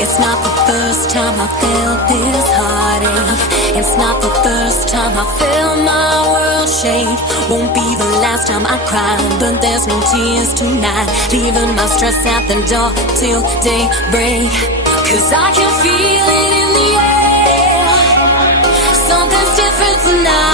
It's not the first time I felt this heartache. It's not the first time I felt my world shake. Won't be the last time I cry, but there's no tears tonight. Leaving my stress at the door till daybreak. 'Cause I can feel it in the air. Something's different tonight.